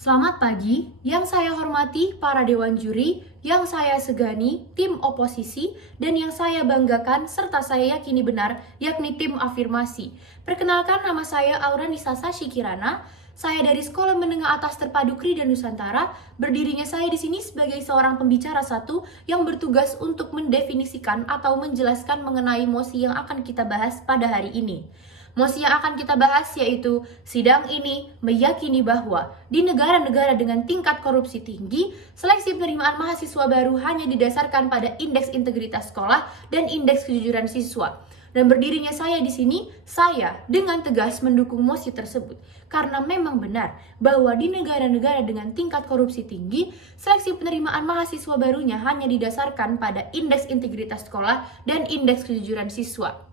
Selamat pagi, yang saya hormati para dewan juri, yang saya segani, tim oposisi, dan yang saya banggakan serta saya yakini benar, yakni tim afirmasi. Perkenalkan, nama saya Auranisa Kirana. Saya dari Sekolah Menengah Atas Terpadu Krida Nusantara. Berdirinya saya di sini sebagai seorang pembicara satu yang bertugas untuk mendefinisikan atau menjelaskan mengenai mosi yang akan kita bahas pada hari ini. Mosi yang akan kita bahas yaitu sidang ini meyakini bahwa di negara-negara dengan tingkat korupsi tinggi, seleksi penerimaan mahasiswa baru hanya didasarkan pada indeks integritas sekolah dan indeks kejujuran siswa. Dan berdirinya saya di sini, saya dengan tegas mendukung mosi tersebut. Karena memang benar bahwa di negara-negara dengan tingkat korupsi tinggi, seleksi penerimaan mahasiswa barunya hanya didasarkan pada indeks integritas sekolah dan indeks kejujuran siswa.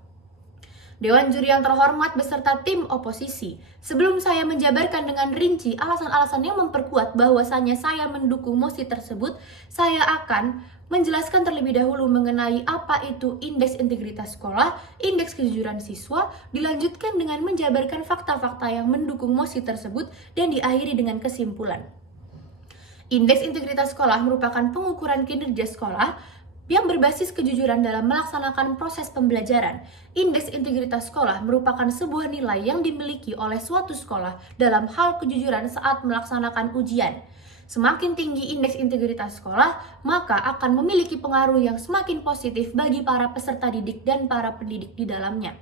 Dewan juri yang terhormat beserta tim oposisi, sebelum saya menjabarkan dengan rinci alasan-alasan yang memperkuat bahwasannya saya mendukung mosi tersebut, saya akan menjelaskan terlebih dahulu mengenai apa itu indeks integritas sekolah, indeks kejujuran siswa, dilanjutkan dengan menjabarkan fakta-fakta yang mendukung mosi tersebut, dan diakhiri dengan kesimpulan. Indeks integritas sekolah merupakan pengukuran kinerja sekolah yang berbasis kejujuran dalam melaksanakan proses pembelajaran. Indeks integritas sekolah merupakan sebuah nilai yang dimiliki oleh suatu sekolah dalam hal kejujuran saat melaksanakan ujian. Semakin tinggi indeks integritas sekolah, maka akan memiliki pengaruh yang semakin positif bagi para peserta didik dan para pendidik di dalamnya.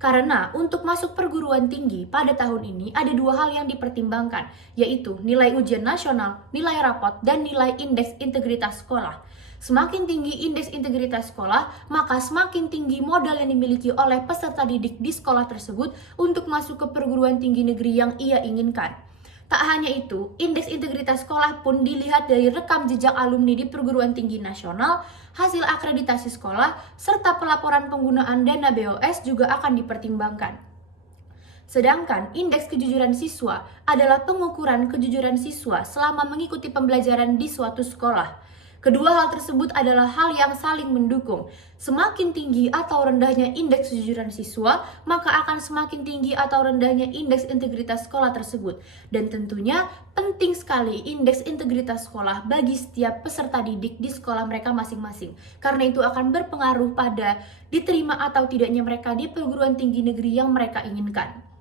Karena untuk masuk perguruan tinggi pada tahun ini ada dua hal yang dipertimbangkan, yaitu nilai ujian nasional, nilai rapot, dan nilai indeks integritas sekolah. Semakin tinggi indeks integritas sekolah, maka semakin tinggi modal yang dimiliki oleh peserta didik di sekolah tersebut untuk masuk ke perguruan tinggi negeri yang ia inginkan. Tak hanya itu, indeks integritas sekolah pun dilihat dari rekam jejak alumni di perguruan tinggi nasional, hasil akreditasi sekolah, serta pelaporan penggunaan dana BOS juga akan dipertimbangkan. Sedangkan indeks kejujuran siswa adalah pengukuran kejujuran siswa selama mengikuti pembelajaran di suatu sekolah. Kedua hal tersebut adalah hal yang saling mendukung. Semakin tinggi atau rendahnya indeks kejujuran siswa, maka akan semakin tinggi atau rendahnya indeks integritas sekolah tersebut. Dan tentunya penting sekali indeks integritas sekolah bagi setiap peserta didik di sekolah mereka masing-masing. Karena itu akan berpengaruh pada diterima atau tidaknya mereka di perguruan tinggi negeri yang mereka inginkan.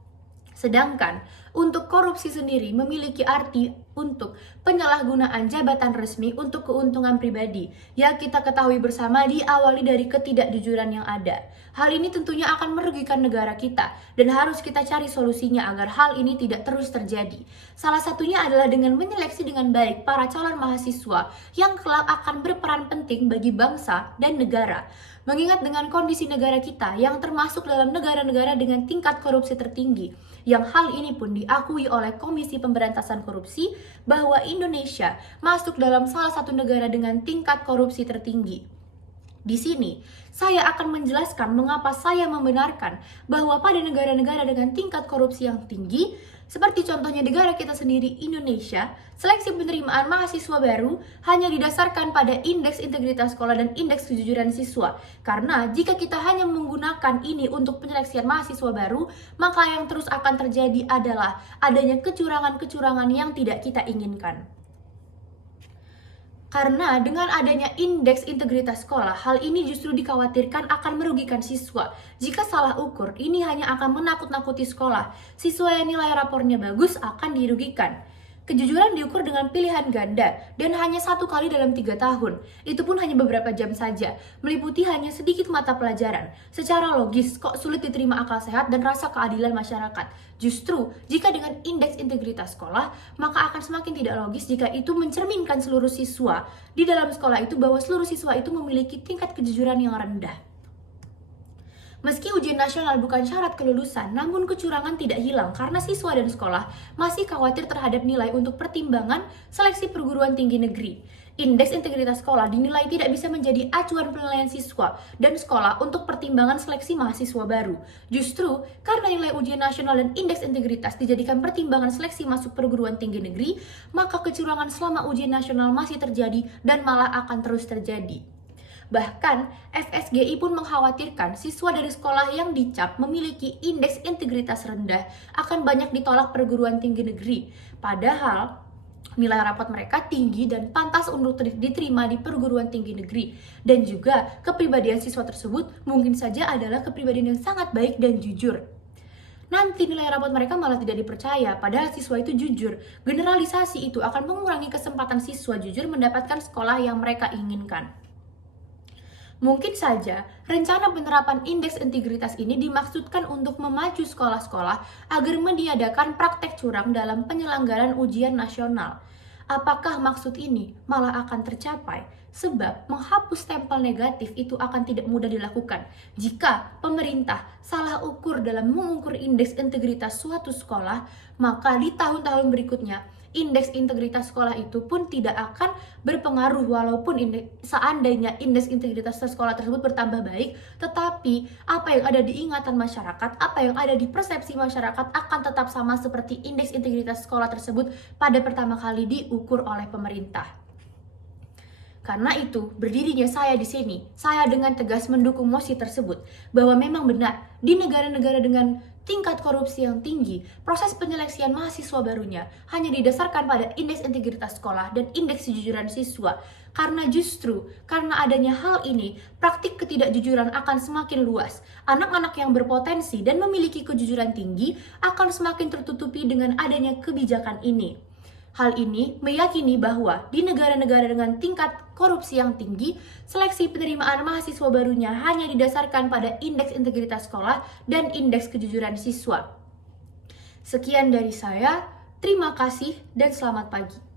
Sedangkan untuk korupsi sendiri memiliki arti untuk penyalahgunaan jabatan resmi untuk keuntungan pribadi yang kita ketahui bersama diawali dari ketidakjujuran yang ada. Hal ini tentunya akan merugikan negara kita dan harus kita cari solusinya agar hal ini tidak terus terjadi. Salah satunya adalah dengan menyeleksi dengan baik para calon mahasiswa yang kelak akan berperan penting bagi bangsa dan negara. Mengingat dengan kondisi negara kita yang termasuk dalam negara-negara dengan tingkat korupsi tertinggi, yang hal ini pun diakui oleh Komisi Pemberantasan Korupsi bahwa Indonesia masuk dalam salah satu negara dengan tingkat korupsi tertinggi. Di sini, saya akan menjelaskan mengapa saya membenarkan bahwa pada negara-negara dengan tingkat korupsi yang tinggi, seperti contohnya negara kita sendiri Indonesia, seleksi penerimaan mahasiswa baru hanya didasarkan pada indeks integritas sekolah dan indeks kejujuran siswa. Karena jika kita hanya menggunakan ini untuk penyeleksian mahasiswa baru, maka yang terus akan terjadi adalah adanya kecurangan-kecurangan yang tidak kita inginkan. Karena dengan adanya indeks integritas sekolah, hal ini justru dikhawatirkan akan merugikan siswa. Jika salah ukur, ini hanya akan menakut-nakuti sekolah. Siswa yang nilai rapornya bagus akan dirugikan. Kejujuran diukur dengan pilihan ganda dan hanya 1 kali dalam 3 tahun. Itu pun hanya beberapa jam saja, meliputi hanya sedikit mata pelajaran. Secara logis, kok sulit diterima akal sehat dan rasa keadilan masyarakat. Justru, jika dengan indeks integritas sekolah, maka akan semakin tidak logis jika itu mencerminkan seluruh siswa di dalam sekolah itu bahwa seluruh siswa itu memiliki tingkat kejujuran yang rendah. Meski ujian nasional bukan syarat kelulusan, namun kecurangan tidak hilang karena siswa dan sekolah masih khawatir terhadap nilai untuk pertimbangan seleksi perguruan tinggi negeri. Indeks integritas sekolah dinilai tidak bisa menjadi acuan penilaian siswa dan sekolah untuk pertimbangan seleksi mahasiswa baru. Justru, karena nilai ujian nasional dan indeks integritas dijadikan pertimbangan seleksi masuk perguruan tinggi negeri, maka kecurangan selama ujian nasional masih terjadi dan malah akan terus terjadi. Bahkan, FSGI pun mengkhawatirkan siswa dari sekolah yang dicap memiliki indeks integritas rendah akan banyak ditolak perguruan tinggi negeri. Padahal, nilai rapot mereka tinggi dan pantas untuk diterima di perguruan tinggi negeri. Dan juga kepribadian siswa tersebut mungkin saja adalah kepribadian yang sangat baik dan jujur. Nanti nilai rapot mereka malah tidak dipercaya, padahal siswa itu jujur. Generalisasi itu akan mengurangi kesempatan siswa jujur mendapatkan sekolah yang mereka inginkan. Mungkin saja, rencana penerapan indeks integritas ini dimaksudkan untuk memacu sekolah-sekolah agar meniadakan praktek curang dalam penyelenggaraan ujian nasional. Apakah maksud ini malah akan tercapai? Sebab menghapus stempel negatif itu akan tidak mudah dilakukan jika pemerintah salah ukur dalam mengukur indeks integritas suatu sekolah, maka di tahun-tahun berikutnya indeks integritas sekolah itu pun tidak akan berpengaruh walaupun seandainya indeks integritas sekolah tersebut bertambah baik, tetapi apa yang ada di ingatan masyarakat, apa yang ada di persepsi masyarakat akan tetap sama seperti indeks integritas sekolah tersebut pada pertama kali diukur oleh pemerintah. Karena itu, berdirinya saya di sini, saya dengan tegas mendukung mosi tersebut bahwa memang benar di negara-negara dengan tingkat korupsi yang tinggi, proses penyeleksian mahasiswa barunya hanya didasarkan pada indeks integritas sekolah dan indeks kejujuran siswa. Karena justru karena adanya hal ini, praktik ketidakjujuran akan semakin luas. Anak-anak yang berpotensi dan memiliki kejujuran tinggi akan semakin tertutupi dengan adanya kebijakan ini. Hal ini meyakini bahwa di negara-negara dengan tingkat korupsi yang tinggi, seleksi penerimaan mahasiswa barunya hanya didasarkan pada indeks integritas sekolah dan indeks kejujuran siswa. Sekian dari saya, terima kasih dan selamat pagi.